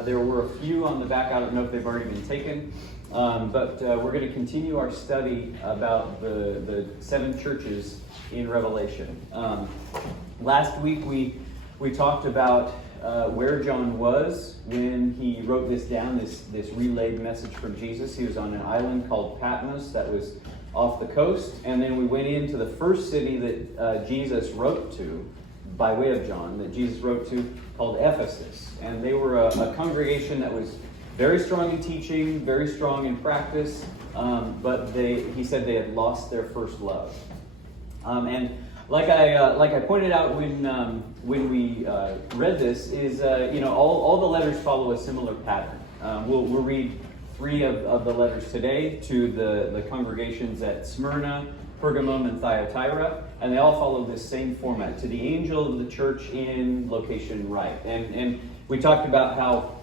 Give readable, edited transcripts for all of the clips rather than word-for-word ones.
There were a few on the back. I don't know if they've already been taken, but we're going to continue our study about the seven churches in Revelation. Last week we talked about where John was when he wrote this down, this relayed message from Jesus. He was on an island called Patmos that was off the coast, and then we went into the first city that Jesus wrote to by way of John, that Jesus wrote to, called Ephesus. And they were a congregation that was very strong in teaching, very strong in practice, but he said they had lost their first love. And like I pointed out when we read this, is all the letters follow a similar pattern. We'll read three of the letters today to the congregations at Smyrna, Pergamum, and Thyatira, and they all follow this same format. To the angel of the church in location right. And we talked about how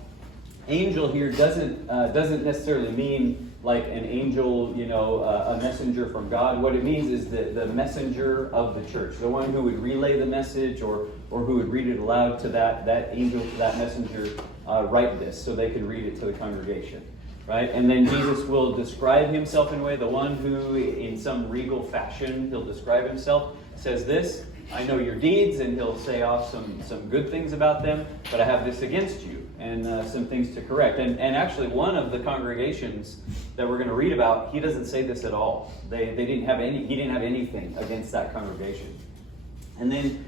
angel here doesn't necessarily mean like an angel, a messenger from God. What it means is the messenger of the church, the one who would relay the message or who would read it aloud to that angel, to that messenger, write this so they could read it to the congregation. Right? And then Jesus will describe himself in a way, the one who in some regal fashion he'll describe himself, says this, I know your deeds, and he'll say off some good things about them, but I have this against you, and some things to correct. And actually one of the congregations that we're going to read about, he doesn't say this at all. He didn't have anything against that congregation. And then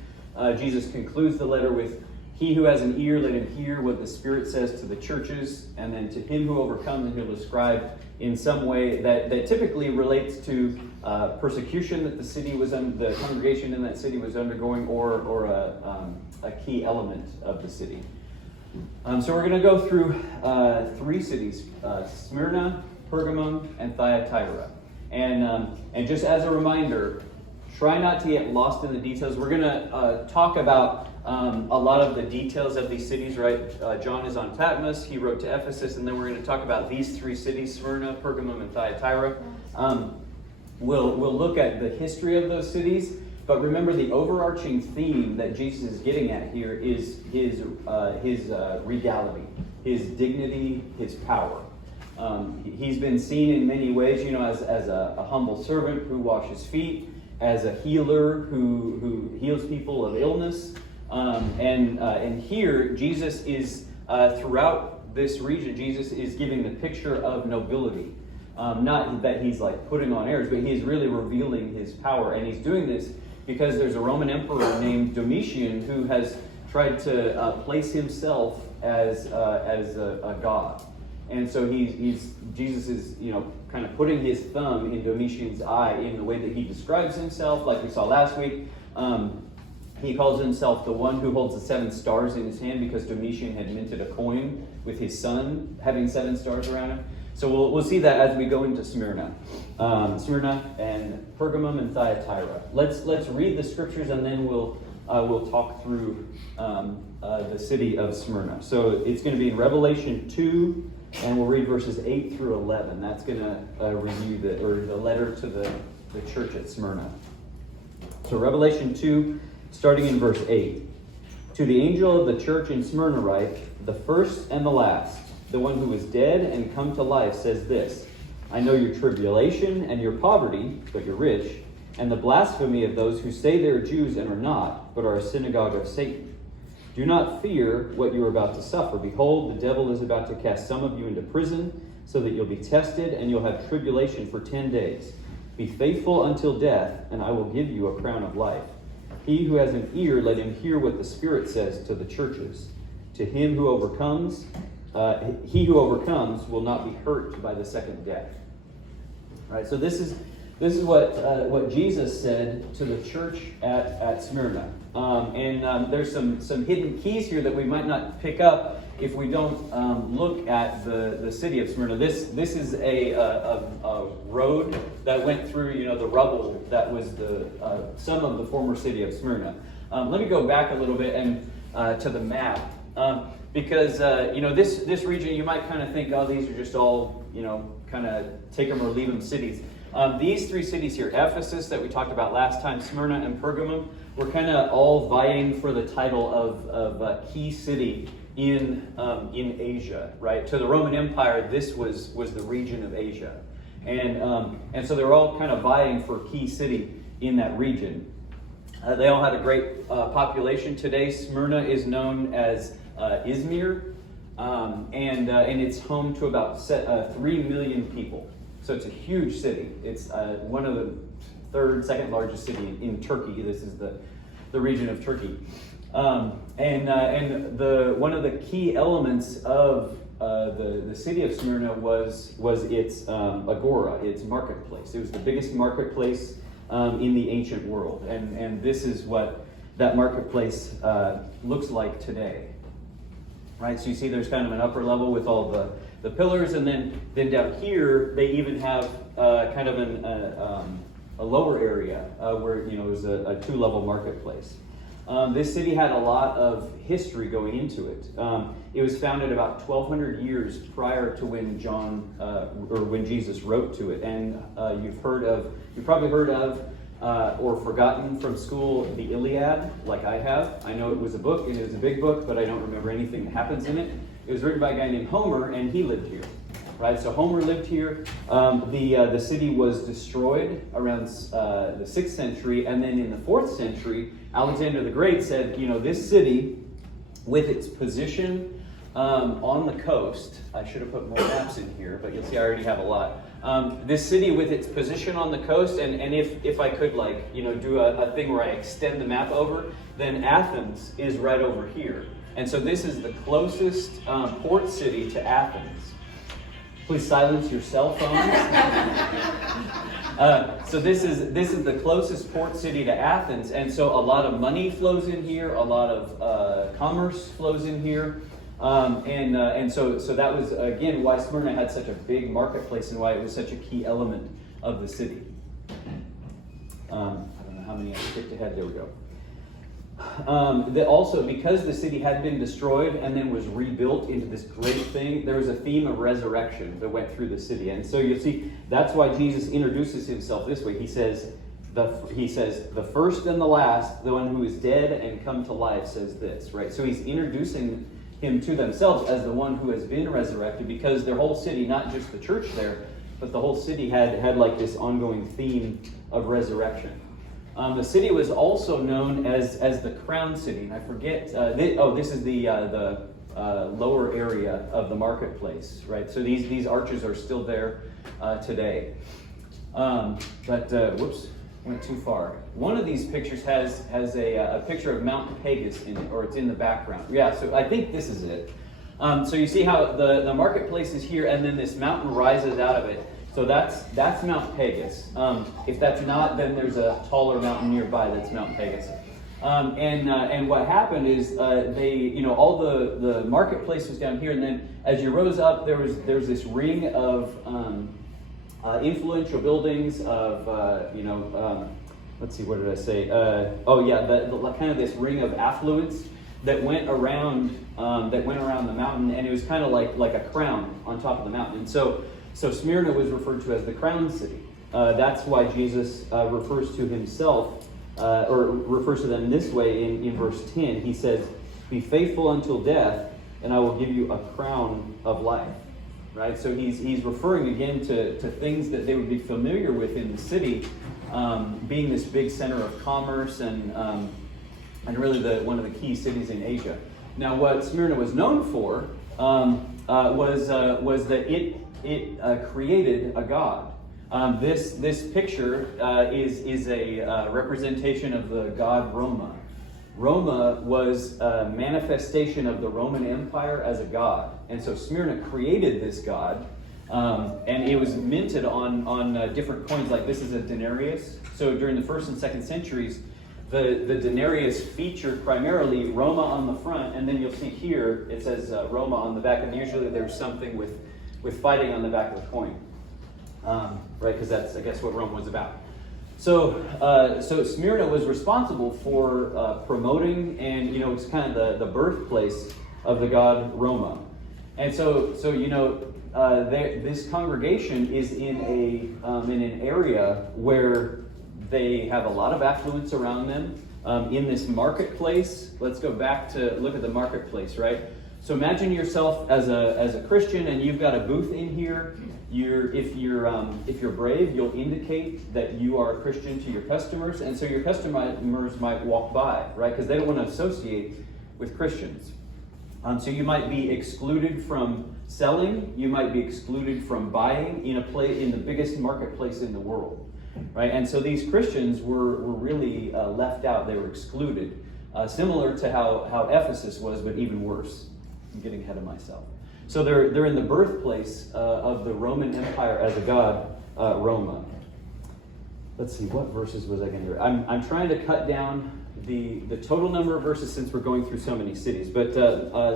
Jesus concludes the letter with, he who has an ear, let him hear what the Spirit says to the churches. And then to him who overcomes, and he'll describe in some way that typically relates to persecution that the congregation in that city was undergoing, or a key element of the city. So we're going to go through three cities: Smyrna, Pergamum, and Thyatira. And just as a reminder, try not to get lost in the details. We're going to talk about a lot of the details of these cities, right? John is on Patmos. He wrote to Ephesus, and then we're going to talk about these three cities: Smyrna, Pergamum, and Thyatira. We'll look at the history of those cities, but remember the overarching theme that Jesus is getting at here is his regality, his dignity, his power. He's been seen in many ways, as a humble servant who washes feet, as a healer who heals people of illness. And here, Jesus is, throughout this region, Jesus is giving the picture of nobility. Not that he's like putting on airs, but he's really revealing his power. And he's doing this because there's a Roman emperor named Domitian who has tried to place himself as a god. And so Jesus is, kind of putting his thumb in Domitian's eye in the way that he describes himself, like we saw last week. He calls himself the one who holds the 7 stars in his hand because Domitian had minted a coin with his son having 7 stars around him. So we'll see that as we go into Smyrna. Smyrna and Pergamum and Thyatira. Let's read the scriptures, and then we'll talk through the city of Smyrna. So it's going to be in Revelation 2, and we'll read verses 8 through 11. That's going to review the letter to the church at Smyrna. So Revelation 2, starting in verse 8. To the angel of the church in Smyrna write, the first and the last, the one who was dead and come to life, says this, I know your tribulation and your poverty, but you're rich, and the blasphemy of those who say they are Jews and are not, but are a synagogue of Satan. Do not fear what you are about to suffer. Behold, the devil is about to cast some of you into prison, so that you'll be tested, and you'll have tribulation for 10 days. Be faithful until death, and I will give you a crown of life. He who has an ear, let him hear what the Spirit says to the churches. To him who overcomes, he who overcomes will not be hurt by the second death. All right, so this is what Jesus said to the church at Smyrna. And there's some hidden keys here that we might not pick up if we don't look at the city of Smyrna. This is a road that went through the rubble that was some of the former city of Smyrna. Let me go back a little bit and to the map. Because this region, you might kind of think, oh, these are just all kind of take them or leave them cities. These three cities here, Ephesus that we talked about last time, Smyrna, and Pergamum, were kind of all vying for the title of a key city in Asia, right? To the Roman Empire, this was the region of Asia. And so they were all kind of vying for a key city in that region. They all had a great population. Today, Smyrna is known as Izmir, and it's home to about 3 million people. So it's a huge city. It's one of the second largest city in Turkey. This is the region of Turkey. And one of the key elements of the city of Smyrna was its agora, its marketplace. It was the biggest marketplace in the ancient world, and this is what that marketplace looks like today. Right, so you see there's kind of an upper level with all the pillars, and then down here they even have kind of a lower area where it was a 2-level marketplace. This city had a lot of history going into it. It was founded about 1,200 years prior to when when Jesus wrote to it. And you've probably heard of or forgotten from school the Iliad, like I have. I know it was a book, and it was a big book, but I don't remember anything that happens in it. It was written by a guy named Homer, and he lived here. Right, so Homer lived here. The city was destroyed around the 6th century, and then in the 4th century, Alexander the Great said, this city, with its position on the coast, I should have put more maps in here, but you'll see I already have a lot. This city with its position on the coast, and if I could do a thing where I extend the map over, then Athens is right over here. And so this is the closest port city to Athens. Please silence your cell phones. So this is the closest port city to Athens, and so a lot of money flows in here, a lot of commerce flows in here, and so that was again why Smyrna had such a big marketplace and why it was such a key element of the city. I don't know how many I skipped ahead. There we go. Also, because the city had been destroyed and then was rebuilt into this great thing, there was a theme of resurrection that went through the city. And so you'll see, that's why Jesus introduces himself this way. He says, the first and the last, the one who is dead and come to life, says this, right? So he's introducing him to themselves as the one who has been resurrected, because their whole city, not just the church there, but the whole city had like this ongoing theme of resurrection. The city was also known as the Crown City, and I forget. This is the lower area of the marketplace, right? So these arches are still there today. Whoops, went too far. One of these pictures has a picture of Mount Pegasus in it, or it's in the background. Yeah, so I think this is it. So you see how the marketplace is here, and then this mountain rises out of it. So that's Mount Pegasus. If that's not, then there's a taller mountain nearby that's Mount Pegasus. And what happened is all the marketplace was down here, and then as you rose up, there's this ring of influential buildings of let's see, what did I say? The kind of this ring of affluence that went around the mountain, and it was kind of like a crown on top of the mountain. And so Smyrna was referred to as the Crown City. That's why Jesus refers to himself, or refers to them this way in verse 10. He says, "Be faithful until death, and I will give you a crown of life." Right? So he's referring again to things that they would be familiar with in the city, being this big center of commerce and really one of the key cities in Asia. Now, what Smyrna was known for was that it created a god. This picture is a representation of the god Roma. Roma was a manifestation of the Roman Empire as a god, and so Smyrna created this god, and it was minted on different coins. Like this is a denarius. So during the 1st and 2nd centuries, the denarius featured primarily Roma on the front, and then you'll see here it says Roma on the back, and usually there's something with fighting on the back of the coin, right? Because that's, I guess, what Rome was about. So Smyrna was responsible for promoting, and it's kind of the birthplace of the god Roma. And so this congregation is in an area where they have a lot of affluence around them. In this marketplace, let's go back to look at the marketplace, right? So imagine yourself as a Christian, and you've got a booth in here. If you're brave, you'll indicate that you are a Christian to your customers, and so your customers might walk by, right? Because they don't want to associate with Christians. So you might be excluded from selling. You might be excluded from buying in the biggest marketplace in the world, right? And so these Christians were really left out. They were excluded, similar to how Ephesus was, but even worse. I'm getting ahead of myself. So they're in the birthplace of the Roman Empire as a god, Roma. Let's see, what verses was I going to read? I'm trying to cut down the total number of verses since we're going through so many cities. But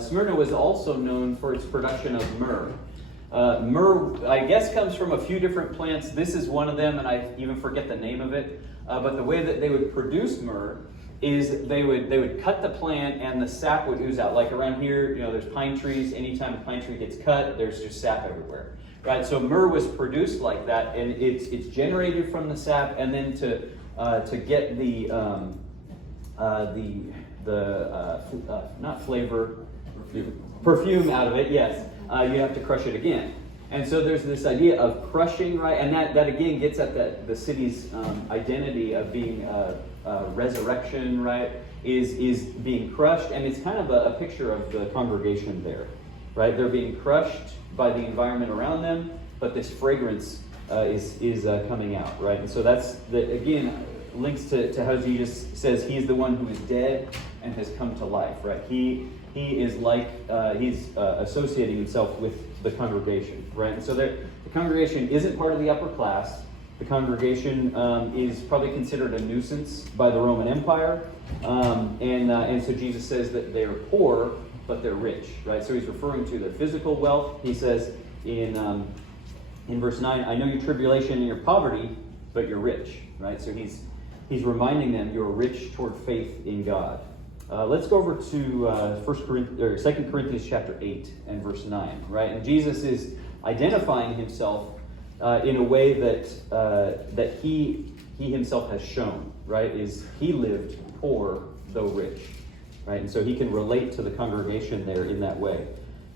Smyrna was also known for its production of myrrh. Myrrh, I guess, comes from a few different plants. This is one of them, and I even forget the name of it. But the way that they would produce myrrh is they would cut the plant and the sap would ooze out. Like around here, there's pine trees. Anytime a pine tree gets cut, there's just sap everywhere, right? So myrrh was produced like that, and it's generated from the sap, and then to get the not flavor, perfume out of it, yes, you have to crush it again. And so there's this idea of crushing, right? And that again gets at the city's identity of being resurrection, right? Is being crushed, and it's kind of a picture of the congregation there, right? They're being crushed by the environment around them, but this fragrance is coming out, right? And so that's again links to how Jesus says he's the one who is dead and has come to life, right? He is like he's associating himself with the congregation, right? And so the congregation isn't part of the upper class. The congregation is probably considered a nuisance by the Roman Empire, and so Jesus says that they are poor, but they're rich, right? So he's referring to their physical wealth. He says in verse 9, "I know your tribulation and your poverty, but you're rich," right? So he's reminding them you're rich toward faith in God. Let's go over to 2 Corinthians chapter 8 and verse 9, right? And Jesus is identifying himself in a way that he himself has shown, right? Is he lived poor though rich, right? And so he can relate to the congregation there in that way.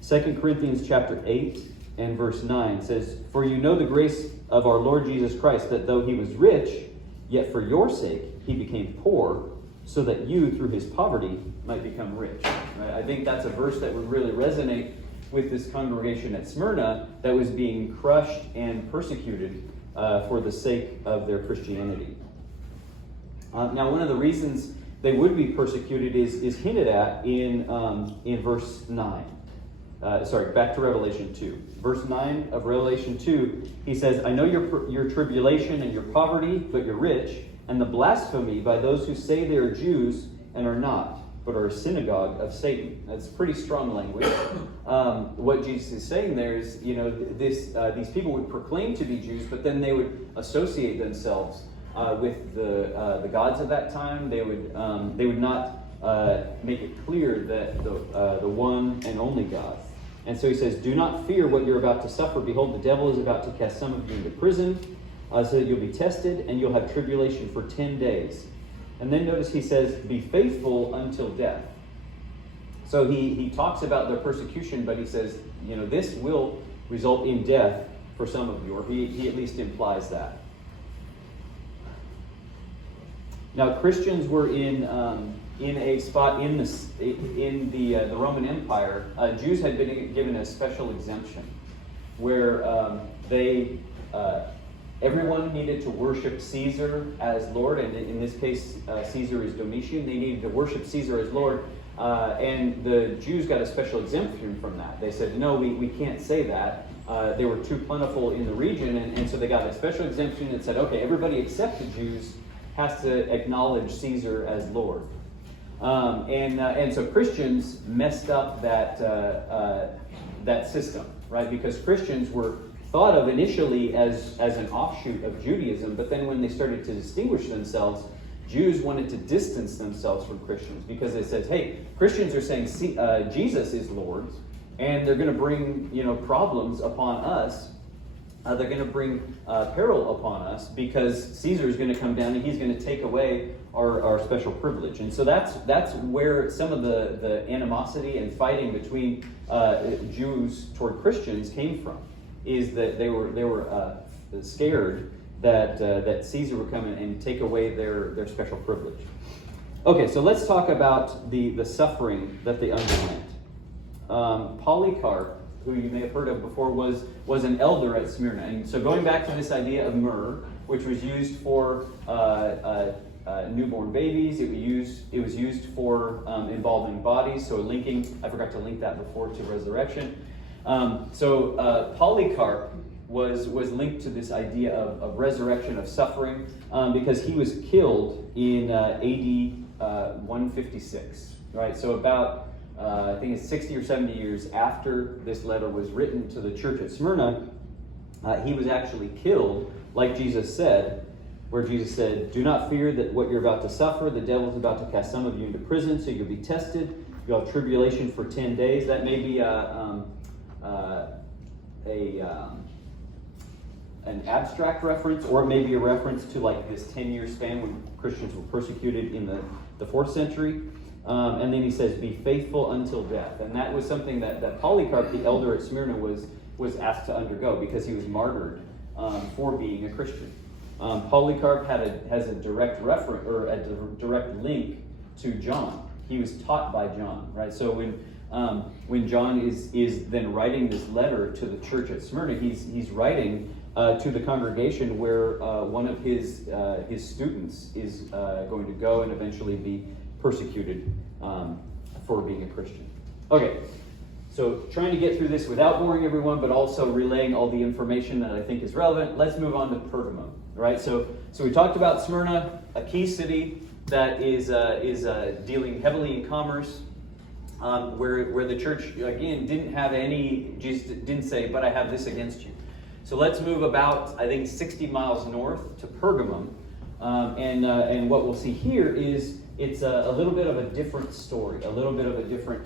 2 Corinthians chapter 8 and verse 9 says, "For you know the grace of our Lord Jesus Christ, that though he was rich, yet for your sake he became poor, so that you through his poverty might become rich." Right? I think that's a verse that would really resonate with this congregation at Smyrna that was being crushed and persecuted for the sake of their Christianity. Now, one of the reasons they would be persecuted is hinted at in verse 9. Back to Revelation 2. Verse 9 of Revelation 2, he says, "I know your tribulation and your poverty, but you're rich, and the blasphemy by those who say they are Jews and are not, but are a synagogue of Satan." That's pretty strong language. What Jesus is saying there is, these people would proclaim to be Jews, but then they would associate themselves with the gods of that time. They would not make it clear that the one and only God. And so he says, "Do not fear what you're about to suffer. Behold, the devil is about to cast some of you into prison, so that you'll be tested, and you'll have tribulation for 10 days. And then notice he says, "Be faithful until death." So he talks about their persecution, but he says, this will result in death for some of you, or he at least implies that. Now, Christians were in a spot in the Roman Empire. Jews had been given a special exemption, where everyone needed to worship Caesar as Lord, and in this case, Caesar is Domitian. They needed to worship Caesar as Lord, and the Jews got a special exemption from that. They said, no, we can't say that. They were too plentiful in the region, and so they got a special exemption that said, okay, everybody except the Jews has to acknowledge Caesar as Lord. And so Christians messed up that system, right? Because Christians were thought of initially as an offshoot of Judaism, but then when they started to distinguish themselves, Jews wanted to distance themselves from Christians because they said, hey, Christians are saying Jesus is Lord, and they're going to bring problems upon us they're going to bring peril upon us because Caesar is going to come down and he's going to take away our special privilege. And so that's where some of the animosity and fighting between Jews toward Christians came from, is that they were scared that Caesar would come in and take away their special privilege. Okay, so let's talk about the suffering that they underwent. Polycarp, who you may have heard of before, was an elder at Smyrna. And so going back to this idea of myrrh, which was used for newborn babies, it was used for embalming bodies, so I forgot to link that before to resurrection. So Polycarp was linked to this idea of resurrection, of suffering, because he was killed in AD 156, right? So about I think it's 60 or 70 years after this letter was written to the church at Smyrna, he was actually killed, like Jesus said, where Jesus said, "Do not fear that what you're about to suffer. The devil is about to cast some of you into prison, so you'll be tested. You'll have tribulation for 10 days. That may be an abstract reference, or it may be a reference to like this 10-year span when Christians were persecuted in the 4th century. And then he says, "Be faithful until death." And that was something that Polycarp, the elder at Smyrna, was asked to undergo because he was martyred for being a Christian. Polycarp has a direct reference, or a direct link to John. He was taught by John, right? So when John is then writing this letter to the church at Smyrna, he's writing to the congregation where one of his students is going to go and eventually be persecuted for being a Christian. Okay, so trying to get through this without boring everyone, but also relaying all the information that I think is relevant. Let's move on to Pergamum, right? So we talked about Smyrna, a key city that is dealing heavily in commerce, where the church again didn't have any. Jesus didn't say, "But I have this against you." So let's move about, I think, 60 miles north to Pergamum, and what we'll see here is it's a little bit of a different story, a little bit of a different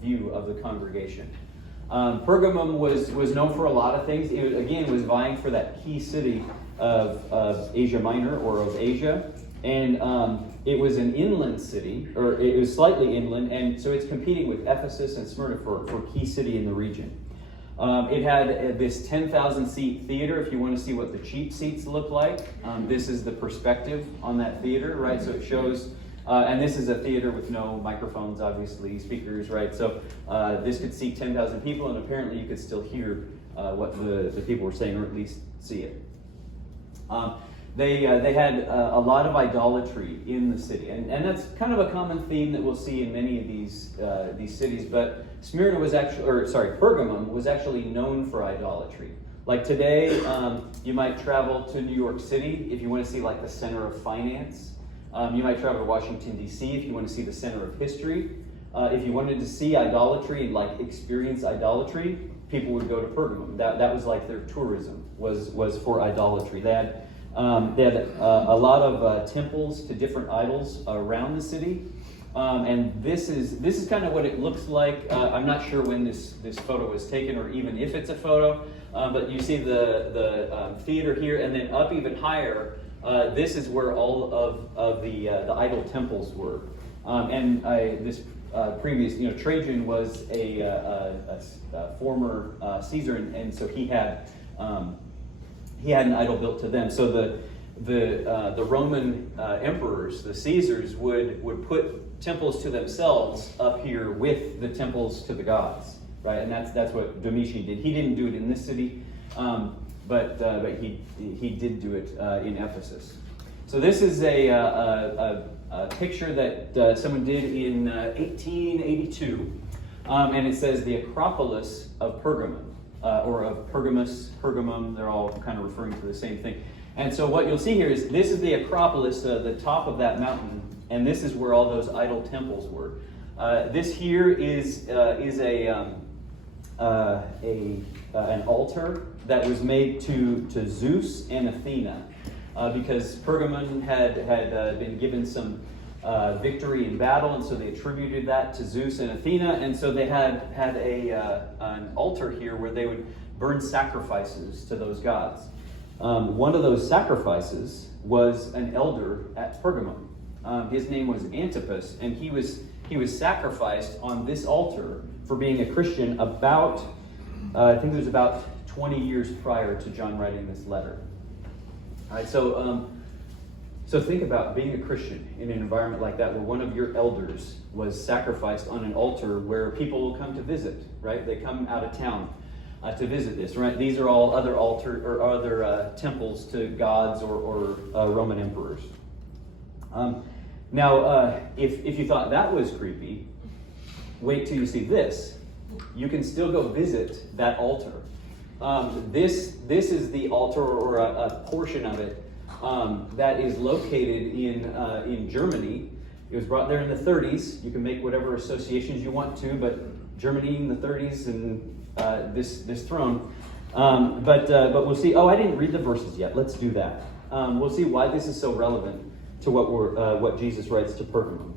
view of the congregation. Pergamum was known for a lot of things. It, again, was vying for that key city of Asia Minor, or of Asia. And it was an inland city, or it was slightly inland, and so it's competing with Ephesus and Smyrna for key city in the region. It had this 10,000 seat theater. If you want to see what the cheap seats look like, this is the perspective on that theater, right? So it shows, and this is a theater with no microphones, obviously, speakers, right? So this could seat 10,000 people, and apparently you could still hear what the people were saying, or at least see it. They had a lot of idolatry in the city, and that's kind of a common theme that we'll see in many of these cities. But Pergamum was actually known for idolatry. Like today, you might travel to New York City if you want to see like the center of finance. You might travel to Washington, D.C. if you want to see the center of history. If you wanted to see idolatry and like experience idolatry, people would go to Pergamum. That was like their tourism was for idolatry. They had a lot of temples to different idols around the city, and this is kind of what it looks like. I'm not sure when this photo was taken, or even if it's a photo, but you see the theater here, and then up even higher. This is where all of the idol temples were, and previous, Trajan was a former Caesar, and so he had an idol built to them. So the Roman emperors, the Caesars, would put temples to themselves up here with the temples to the gods, right? And that's what Domitian did. He didn't do it in this city, but he did do it in Ephesus. So this is a picture that someone did in 1882, and it says the Acropolis of Pergamum. Or of Pergamus, Pergamum, they're all kind of referring to the same thing. And so what you'll see here is this is the Acropolis, the top of that mountain, and this is where all those idol temples were. This here is an altar that was made to Zeus and Athena, because Pergamum had been given some victory in battle, and so they attributed that to Zeus and Athena, and so they had an altar here where they would burn sacrifices to those gods. One of those sacrifices was an elder at Pergamum. His name was Antipas, and he was sacrificed on this altar for being a Christian about, I think it was about 20 years prior to John writing this letter. All right, so think about being a Christian in an environment like that where one of your elders was sacrificed on an altar where people will come to visit, right? They come out of town to visit this, right? These are all other temples to gods or Roman emperors. Now, if you thought that was creepy, wait till you see this. You can still go visit that altar. This is the altar, or a portion of it, that is located in Germany. It was brought there in the 30s. You can make whatever associations you want to, but Germany in the 30s and this throne. But we'll see. Oh, I didn't read the verses yet. Let's do that. We'll see why this is so relevant to what Jesus writes to Pergamum.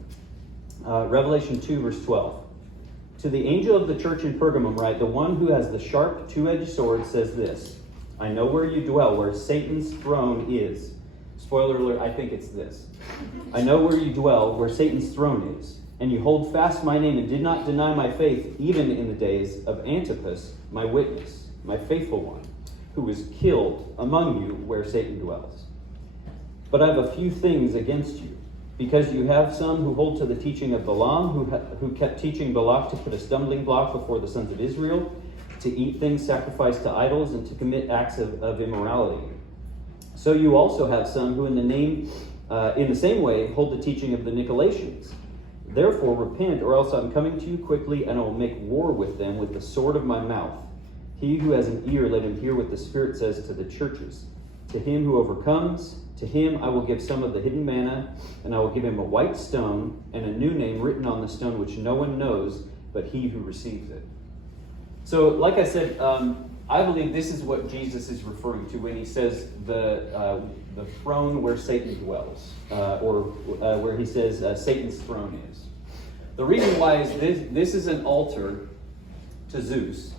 Revelation 2, verse 12. To the angel of the church in Pergamum write, the one who has the sharp two-edged sword says this, I know where you dwell, where Satan's throne is. Spoiler alert, I think it's this. I know where you dwell, where Satan's throne is. And you hold fast my name and did not deny my faith, even in the days of Antipas, my witness, my faithful one, who was killed among you where Satan dwells. But I have a few things against you, because you have some who hold to the teaching of Balaam, who kept teaching Balak to put a stumbling block before the sons of Israel, to eat things sacrificed to idols, and to commit acts of immorality. So you also have some who in the same way hold the teaching of the Nicolaitans. Therefore repent, or else I'm coming to you quickly, and I will make war with them with the sword of my mouth. He who has an ear, let him hear what the Spirit says to the churches. To him who overcomes, to him I will give some of the hidden manna, and I will give him a white stone, and a new name written on the stone which no one knows but he who receives it. So, like I said, I believe this is what Jesus is referring to when he says the throne where Satan dwells, or where he says Satan's throne is. The reason why is this is an altar to Zeus.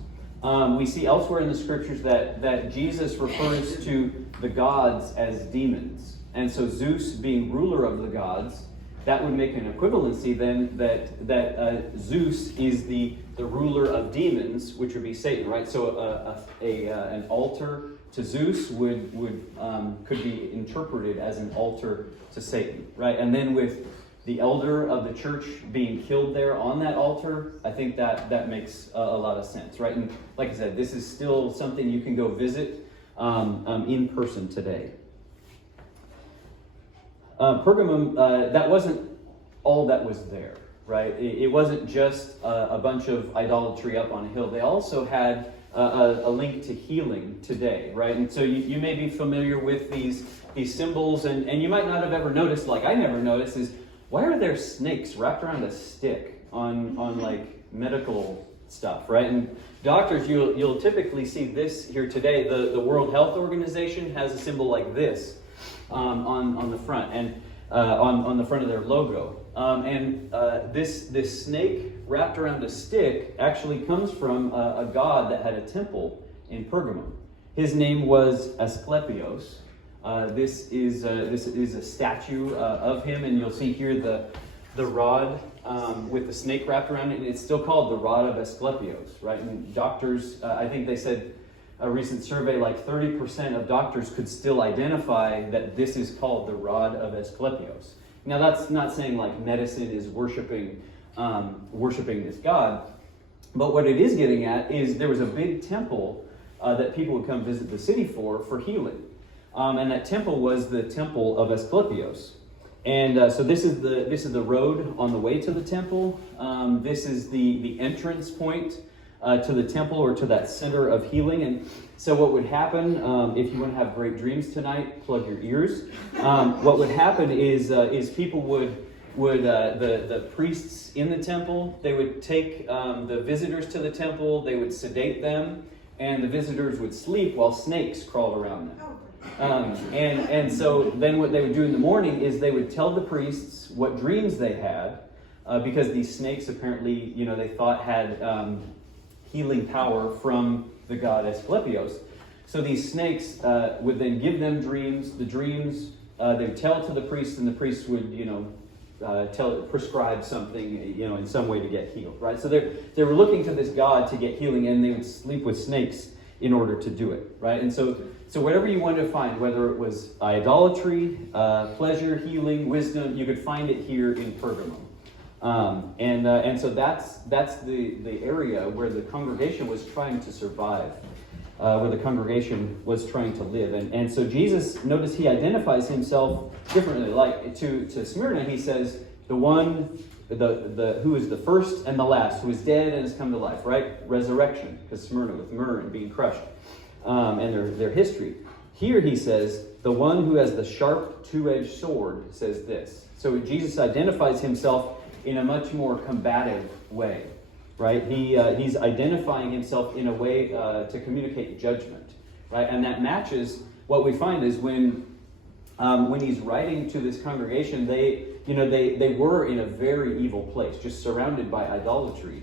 We see elsewhere in the scriptures that Jesus refers to the gods as demons. And so Zeus being ruler of the gods, that would make an equivalency then that Zeus is the ruler of demons, which would be Satan, right? So an altar to Zeus could be interpreted as an altar to Satan, right? And then with the elder of the church being killed there on that altar, I think that makes a lot of sense, right? And like I said, this is still something you can go visit in person today. Pergamum, that wasn't all that was there, right? It wasn't just a bunch of idolatry up on a hill. They also had a link to healing today, right? And so you may be familiar with these symbols, and you might not have ever noticed, like I never noticed, is why are there snakes wrapped around a stick on like medical stuff, right? And doctors, you'll typically see this here today. The World Health Organization has a symbol like this on the front, and on the front of their logo. This snake wrapped around a stick actually comes from a god that had a temple in Pergamum. His name was Asclepios. This is a statue of him, and you'll see here the rod with the snake wrapped around it, and it's still called the rod of Asclepios, right? And doctors, I think they said a recent survey, like 30% of doctors could still identify that this is called the rod of Asclepios. Now that's not saying like medicine is worshiping this god, but what it is getting at is there was a big temple that people would come visit the city for healing. And that temple was the temple of Asclepios. And so this is the road on the way to the temple. This is the entrance point to the temple, or to that center of healing. And so what would happen, if you want to have great dreams tonight, plug your ears. What would happen is people the priests in the temple, they would take the visitors to the temple, they would sedate them, and the visitors would sleep while snakes crawled around them. And so then what they would do in the morning is they would tell the priests what dreams they had, because these snakes apparently, they thought had healing power from the god Asclepios. So these snakes would then give them dreams. The dreams they would tell to the priests, and the priests would, prescribe something, in some way to get healed, right? So they were looking to this god to get healing, and they would sleep with snakes in order to do it, right? And so whatever you wanted to find, whether it was idolatry, pleasure, healing, wisdom, you could find it here in Pergamum. And so that's the area where the congregation was trying to survive, where the congregation was trying to live. And so Jesus, notice he identifies himself differently. Like to Smyrna, he says, the one who is the first and the last, who is dead and has come to life, right? Resurrection, because Smyrna with myrrh and being crushed, and their history. Here he says, the one who has the sharp two-edged sword says this. So Jesus identifies himself in a much more combative way, right? He's identifying himself in a way to communicate judgment, right? And that matches what we find is when he's writing to this congregation, they were in a very evil place, just surrounded by idolatry.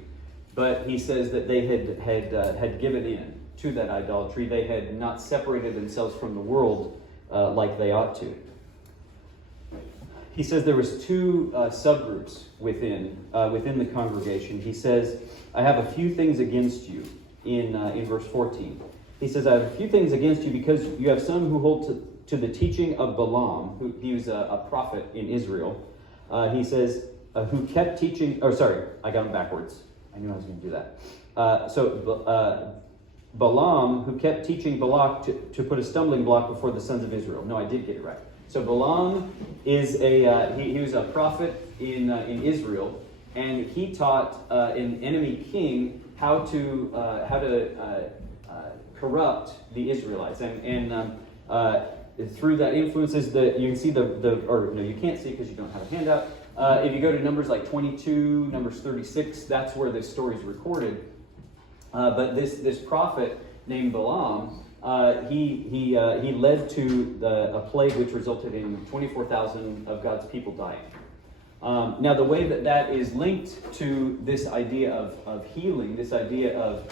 But he says that they had given in to that idolatry. They had not separated themselves from the world like they ought to. He says there was two subgroups within the congregation. He says, I have a few things against you in verse 14. He says, I have a few things against you because you have some who hold to the teaching of Balaam, he was a prophet in Israel. He says, who kept teaching, I got him backwards. I knew I was going to do that. Balaam, who kept teaching Balak to put a stumbling block before the sons of Israel. No, I did get it right. So Balaam is he was a prophet in Israel, and he taught an enemy king how to corrupt the Israelites, and through that influences you can see you can't see because you don't have a handout. If you go to Numbers like 22, Numbers 36, that's where this story is recorded. But this prophet named Balaam, he led to a plague which resulted in 24,000 of God's people dying. Now, the way that is linked to this idea of healing, this idea of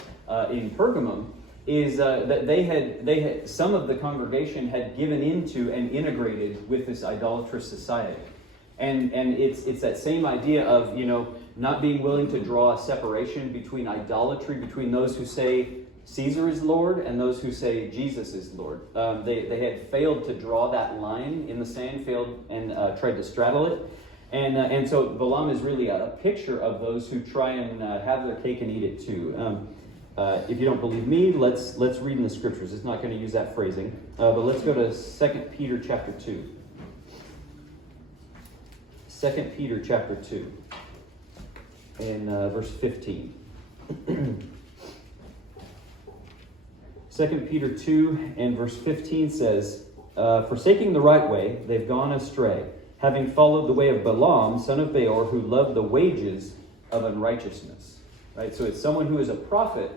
in Pergamum, is that they had some of the congregation had given into and integrated with this idolatrous society, and it's that same idea of not being willing to draw a separation between idolatry, between those who say Caesar is Lord and those who say Jesus is Lord. They had failed to draw that line in the sand, failed and tried to straddle it. And so Balaam is really a picture of those who try and have their cake and eat it too. If you don't believe me, let's read in the scriptures. It's not going to use that phrasing. But let's go to 2 Peter chapter 2. 2 Peter chapter 2 and verse 15. 2 Peter 2 and verse 15 says, forsaking the right way, they've gone astray, having followed the way of Balaam, son of Beor, who loved the wages of unrighteousness. Right? So it's someone who is a prophet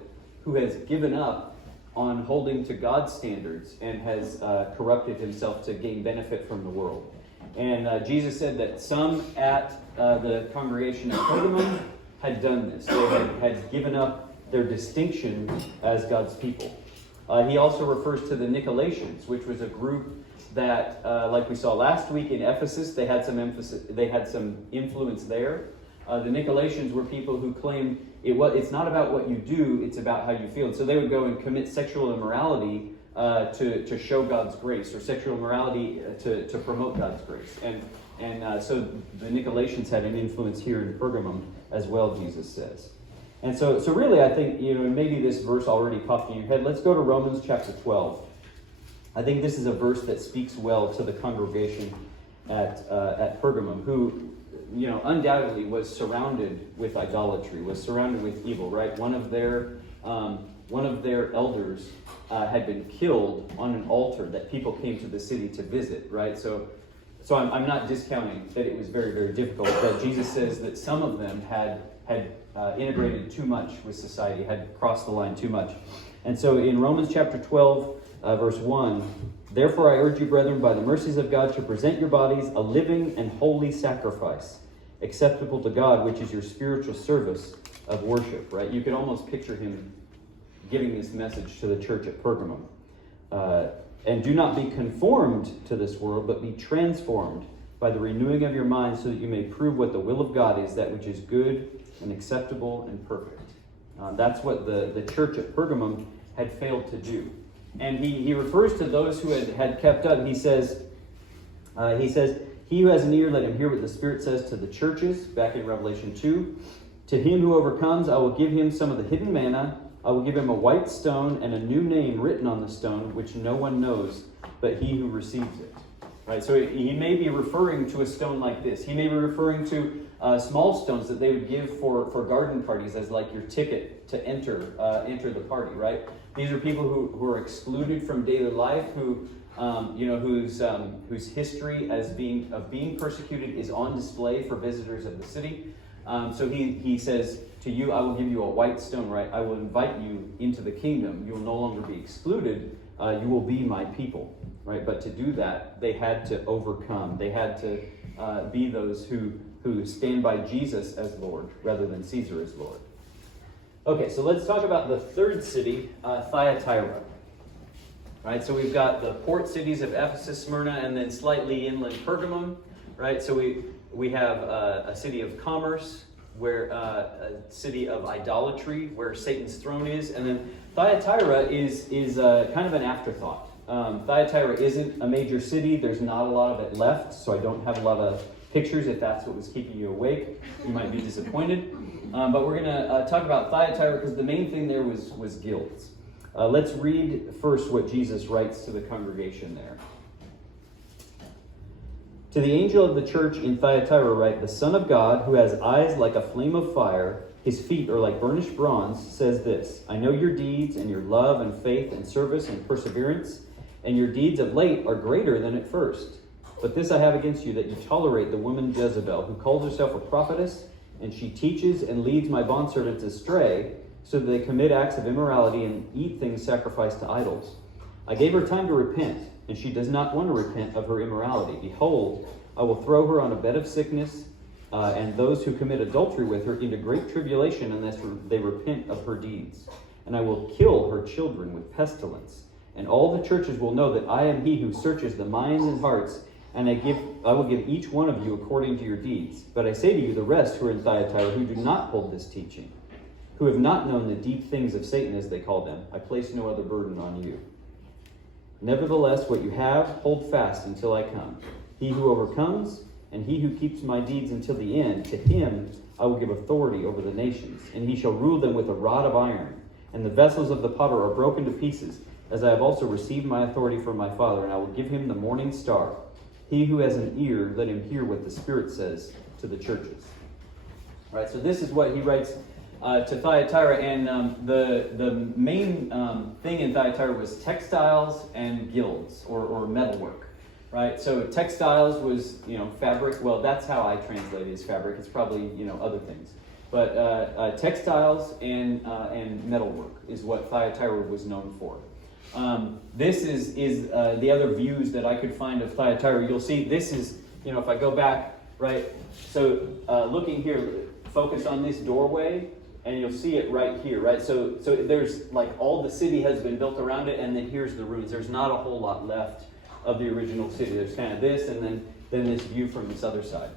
who has given up on holding to God's standards and has corrupted himself to gain benefit from the world. And Jesus said that some at the congregation at Pergamum had done this. They had given up their distinction as God's people. He also refers to the Nicolaitans, which was a group that, like we saw last week in Ephesus, they had some influence there. The Nicolaitans were people who claimed it's not about what you do, it's about how you feel. And so they would go and commit sexual immorality to show God's grace, or sexual immorality to promote God's grace. And so the Nicolaitans had an influence here in Pergamum as well, Jesus says. And so really, I think, maybe this verse already popped in your head. Let's go to Romans chapter 12. I think this is a verse that speaks well to the congregation at Pergamum, who, undoubtedly was surrounded with idolatry, was surrounded with evil, right? One of their elders had been killed on an altar that people came to the city to visit, right? So I'm not discounting that it was very, very difficult, but Jesus says that some of them had integrated too much with society, had crossed the line too much. And so in Romans chapter 12, verse 1. Therefore I urge you, brethren, by the mercies of God, to present your bodies a living and holy sacrifice, acceptable to God, which is your spiritual service of worship. Right? You could almost picture him giving this message to the church at Pergamum. And do not be conformed to this world, but be transformed by the renewing of your mind, so that you may prove what the will of God is, that which is good and acceptable and perfect. That's what the church at Pergamum had failed to do. And he refers to those who had kept up. He says, he who has an ear, let him hear what the Spirit says to the churches, back in Revelation 2. To him who overcomes, I will give him some of the hidden manna. I will give him a white stone and a new name written on the stone, which no one knows but he who receives it. Right? So he may be referring to a stone like this. He may be referring to small stones that they would give for garden parties as like your ticket to enter the party. Right? These are people who are excluded from daily life, whose history of being persecuted is on display for visitors of the city. So he says to you, I will give you a white stone, right? I will invite you into the kingdom. You will no longer be excluded. You will be my people, right? But to do that, they had to overcome. They had to be those who stand by Jesus as Lord rather than Caesar as Lord. Okay, so let's talk about the third city, Thyatira. Right, so we've got the port cities of Ephesus, Smyrna, and then slightly inland Pergamum. Right, so we have a city of commerce, where a city of idolatry, where Satan's throne is, and then Thyatira is kind of an afterthought. Thyatira isn't a major city. There's not a lot of it left, so I don't have a lot of pictures. If that's what was keeping you awake, you might be disappointed. But we're going to talk about Thyatira because the main thing there was guilt. Let's read first what Jesus writes to the congregation there. To the angel of the church in Thyatira write, the Son of God, who has eyes like a flame of fire, his feet are like burnished bronze, says this, I know your deeds and your love and faith and service and perseverance, and your deeds of late are greater than at first. But this I have against you, that you tolerate the woman Jezebel, who calls herself a prophetess, and she teaches and leads my bondservants astray, so that they commit acts of immorality and eat things sacrificed to idols. I gave her time to repent, and she does not want to repent of her immorality. Behold, I will throw her on a bed of sickness, and those who commit adultery with her into great tribulation unless they repent of her deeds. And I will kill her children with pestilence. And all the churches will know that I am he who searches the minds and hearts, and I will give each one of you according to your deeds. But I say to you, the rest who are in Thyatira, who do not hold this teaching, who have not known the deep things of Satan, as they call them, I place no other burden on you. Nevertheless, what you have, hold fast until I come. He who overcomes, and he who keeps my deeds until the end, to him I will give authority over the nations, and he shall rule them with a rod of iron. And the vessels of the potter are broken to pieces, as I have also received my authority from my Father, and I will give him the morning star. He who has an ear, let him hear what the Spirit says to the churches. All right, so this is what he writes to Thyatira, and the main thing in Thyatira was textiles and guilds, or metalwork, right? So textiles was, fabric. Well, that's how I translate it as fabric. It's probably, other things. But textiles and metalwork is what Thyatira was known for. This is the other views that I could find of Thyatira. You'll see this is, if I go back, right? So looking here, focus on this doorway, and you'll see it right here, right? So there's like all the city has been built around it, and then here's the ruins. There's not a whole lot left of the original city. There's kind of this, and then this view from this other side.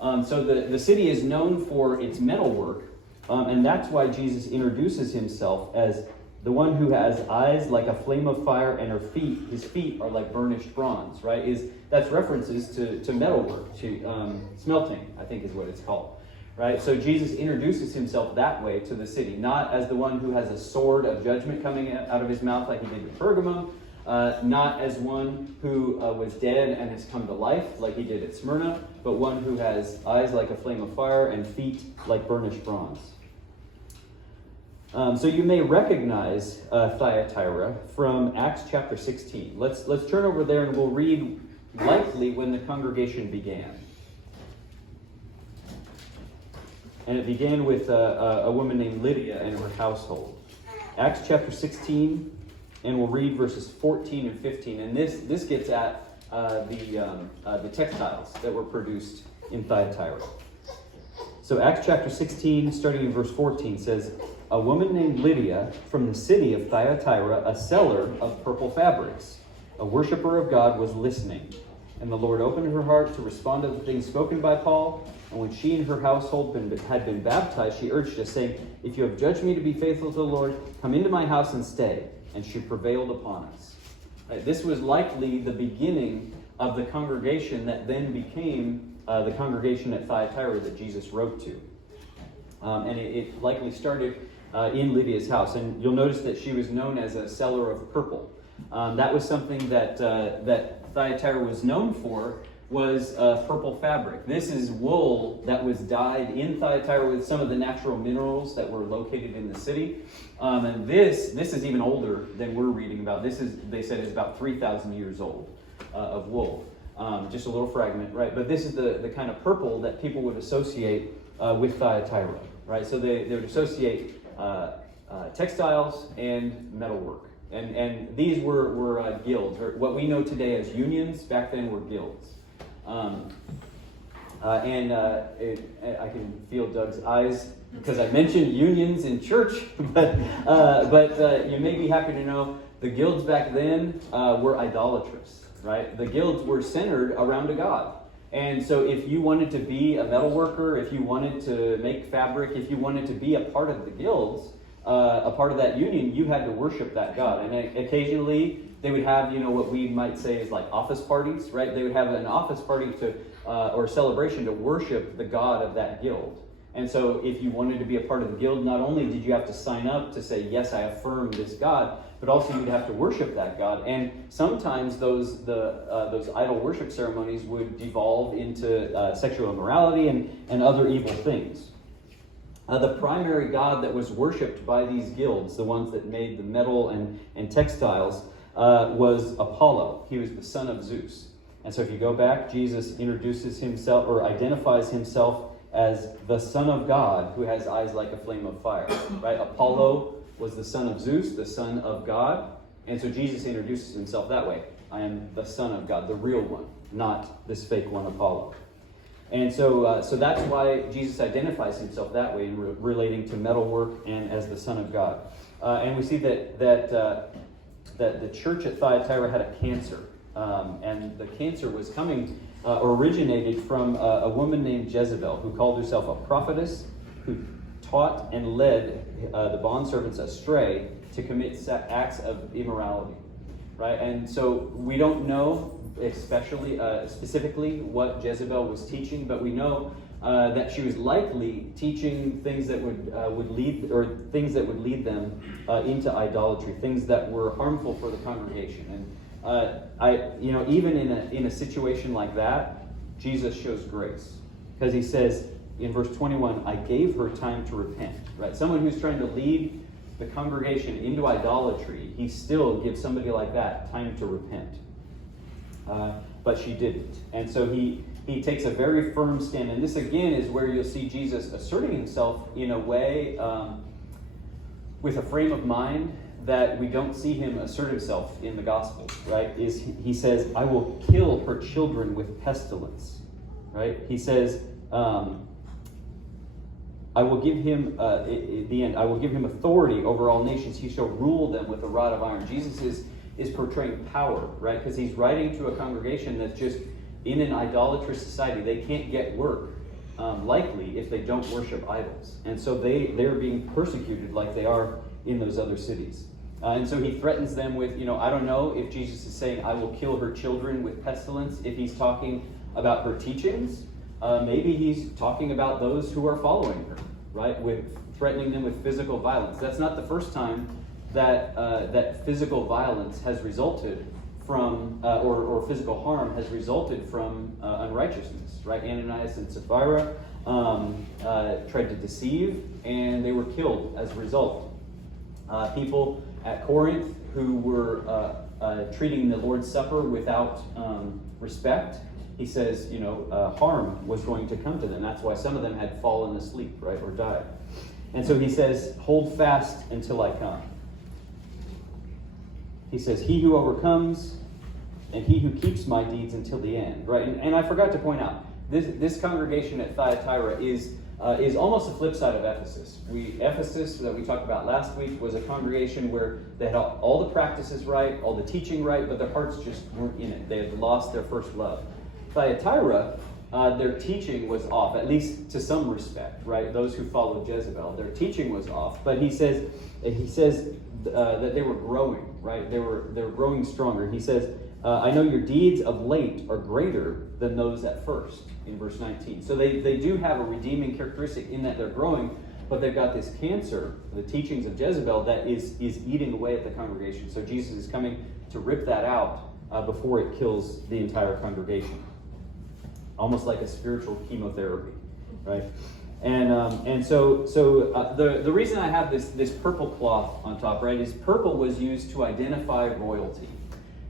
So the city is known for its metalwork, and that's why Jesus introduces himself as the one who has eyes like a flame of fire, and his feet are like burnished bronze, right? That's references to metalwork, to smelting, I think is what it's called. Right? So Jesus introduces himself that way to the city, not as the one who has a sword of judgment coming out of his mouth like he did with Pergamum, not as one who was dead and has come to life like he did at Smyrna, but one who has eyes like a flame of fire and feet like burnished bronze. So you may recognize Thyatira from Acts chapter 16. Let's turn over there and we'll read likely when the congregation began. And it began with a woman named Lydia and her household. Acts chapter 16, and we'll read verses 14 and 15. And this gets at the textiles that were produced in Thyatira. So Acts chapter 16, starting in verse 14, says, "A woman named Lydia from the city of Thyatira, a seller of purple fabrics, a worshiper of God, was listening. And the Lord opened her heart to respond to the things spoken by Paul. And when she and her household had been baptized, she urged us, saying, 'If you have judged me to be faithful to the Lord, come into my house and stay.' And she prevailed upon us." Right, this was likely the beginning of the congregation that then became the congregation at Thyatira that Jesus wrote to. And it likely started in Lydia's house. And you'll notice that she was known as a seller of purple. That was something that Thyatira was known for, was purple fabric. This is wool that was dyed in Thyatira with some of the natural minerals that were located in the city. And this is even older than we're reading about. This is, they said, is about 3,000 years old of wool. Just a little fragment, right? But this is the kind of purple that people would associate with Thyatira, right? So they would associate textiles and metalwork. And these were guilds, or what we know today as unions. Back then were guilds. I can feel Doug's eyes because I mentioned unions in church, but you may be happy to know the guilds back then were idolatrous, right? The guilds were centered around a god. And so if you wanted to be a metal worker, if you wanted to make fabric, if you wanted to be a part of the guilds, a part of that union, you had to worship that god. And occasionally they would have, what we might say is like office parties, right? They would have an office party or celebration to worship the god of that guild. And so if you wanted to be a part of the guild, not only did you have to sign up to say, yes, I affirm this god, but also you'd have to worship that god. And sometimes those idol worship ceremonies would devolve into sexual immorality and other evil things. The primary god that was worshipped by these guilds, the ones that made the metal and textiles, was Apollo. He was the son of Zeus. And so if you go back, Jesus introduces himself or identifies himself as the Son of God who has eyes like a flame of fire. Right? Apollo was the son of Zeus, the son of God. And so Jesus introduces himself that way. I am the Son of God, the real one, not this fake one, Apollo. And so that's why Jesus identifies himself that way in relating to metalwork and as the Son of God. And we see that the church at Thyatira had a cancer. And the cancer was coming, originated from a woman named Jezebel, who called herself a prophetess, who taught and led the bondservants astray to commit acts of immorality. Right? And so we don't know specifically what Jezebel was teaching, but we know that she was likely teaching things that would lead them into idolatry, things that were harmful for the congregation. And even in a situation like that, Jesus shows grace, because he says in verse 21, "I gave her time to repent." Right? Someone who's trying to lead the congregation into idolatry, he still gives somebody like that time to repent. But she didn't. And so he takes a very firm stand. And this, again, is where you'll see Jesus asserting himself in a way with a frame of mind that we don't see him assert himself in the Gospels, right? He says, "I will kill her children with pestilence." Right? He says, I will give him, at the end, I will give him authority over all nations. He shall rule them with a rod of iron. Jesus is portraying power, right? Because he's writing to a congregation that's just in an idolatrous society. They can't get work, likely, if they don't worship idols. And so they're being persecuted like they are in those other cities. And so he threatens them with, I don't know if Jesus is saying, "I will kill her children with pestilence," if he's talking about her teachings. Maybe he's talking about those who are following her, right? With threatening them with physical violence. That's not the first time that physical violence has resulted from, or physical harm has resulted from unrighteousness, right? Ananias and Sapphira tried to deceive, and they were killed as a result. People at Corinth who were treating the Lord's Supper without respect, he says, harm was going to come to them. That's why some of them had fallen asleep, right, or died. And so he says, "Hold fast until I come." he says, he who overcomes and he who keeps my deeds until the end, right? And I forgot to point out, this congregation at Thyatira is almost the flip side of Ephesus. Ephesus, that we talked about last week, was a congregation where they had all the practices right, all the teaching right, but their hearts just weren't in it. They had lost their first love. Thyatira, their teaching was off, at least to some respect, right? Those who followed Jezebel, their teaching was off. But he says that they were growing, right? They were growing stronger. He says, I know your deeds of late are greater than those at first, in verse 19. So they do have a redeeming characteristic in that they're growing, but they've got this cancer, the teachings of Jezebel, that is eating away at the congregation. So Jesus is coming to rip that out before it kills the entire congregation. Almost like a spiritual chemotherapy, right? And so the reason I have this purple cloth on top, right, is purple was used to identify royalty.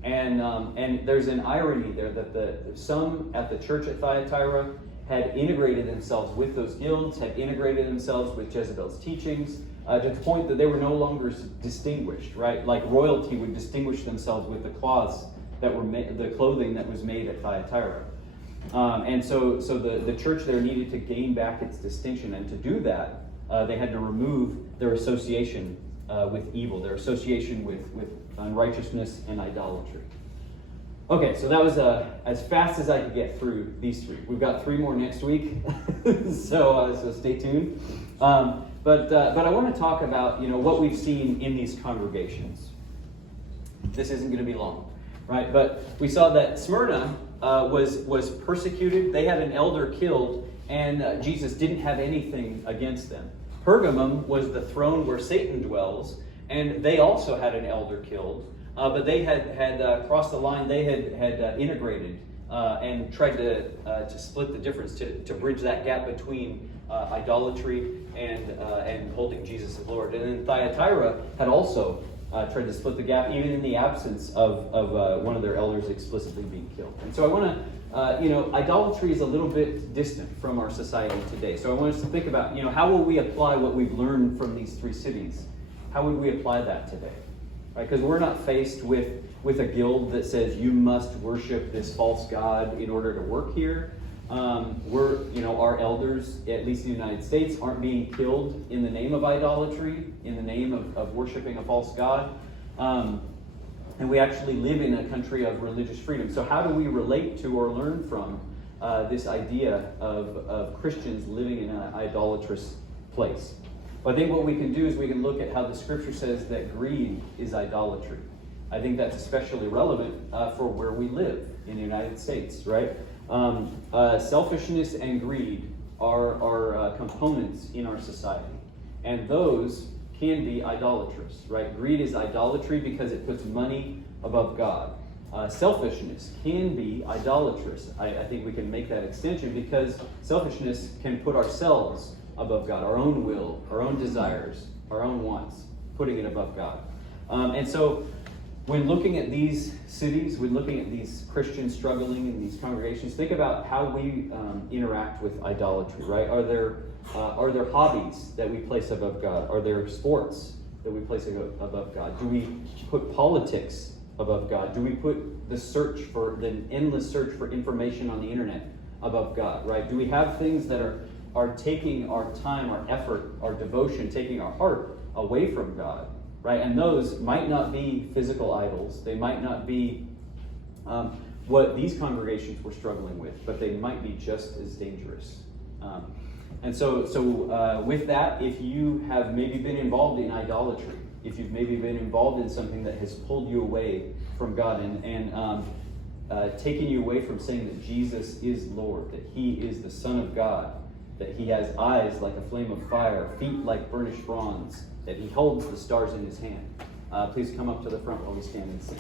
And there's an irony there that some at the church at Thyatira had integrated themselves with those guilds, had integrated themselves with Jezebel's teachings, to the point that they were no longer distinguished, right? Like royalty would distinguish themselves with the cloths that were the clothing that was made at Thyatira. And so the church there needed to gain back its distinction, and to do that, they had to remove their association with evil, their association with unrighteousness and idolatry. Okay, so that was as fast as I could get through these three. We've got three more next week, so stay tuned. But I want to talk about what we've seen in these congregations. This isn't going to be long, right? But we saw that Smyrna was persecuted. They had an elder killed, and Jesus didn't have anything against them. Pergamum was the throne where Satan dwells, and they also had an elder killed, but they had crossed the line. They had integrated and tried to split the difference, to bridge that gap between idolatry and holding Jesus as Lord. And then Thyatira had also tried to split the gap, even in the absence of one of their elders explicitly being killed. And so I want to, idolatry is a little bit distant from our society today. So I want us to think about, how will we apply what we've learned from these three cities? How would we apply that today? Right? Because we're not faced with a guild that says you must worship this false god in order to work here. Our elders, at least in the United States, aren't being killed in the name of idolatry, in the name of worshiping a false god. And we actually live in a country of religious freedom. So how do we relate to or learn from this idea of Christians living in an idolatrous place? Well, I think what we can do is we can look at how the scripture says that greed is idolatry. I think that's especially relevant for where we live in the United States, right? Selfishness and greed are components in our society, and those can be idolatrous, right? Greed is idolatry because it puts money above God. Selfishness can be idolatrous. I think we can make that extension because selfishness can put ourselves above God, our own will, our own desires, our own wants, putting it above God. And so when looking at these cities, when looking at these Christians struggling in these congregations, think about how we interact with idolatry, right? Are there hobbies that we place above God? Are there sports that we place above God? Do we put politics above God? Do we put the endless search for information on the internet above God, right? Do we have things that are taking our time, our effort, our devotion, taking our heart away from God? Right? And those might not be physical idols. They might not be what these congregations were struggling with, but they might be just as dangerous. And so with that, if you have maybe been involved in idolatry, if you've maybe been involved in something that has pulled you away from God and taken you away from saying that Jesus is Lord, that He is the Son of God, that He has eyes like a flame of fire, feet like burnished bronze, that He holds the stars in His hand. Please come up to the front while we stand and sing.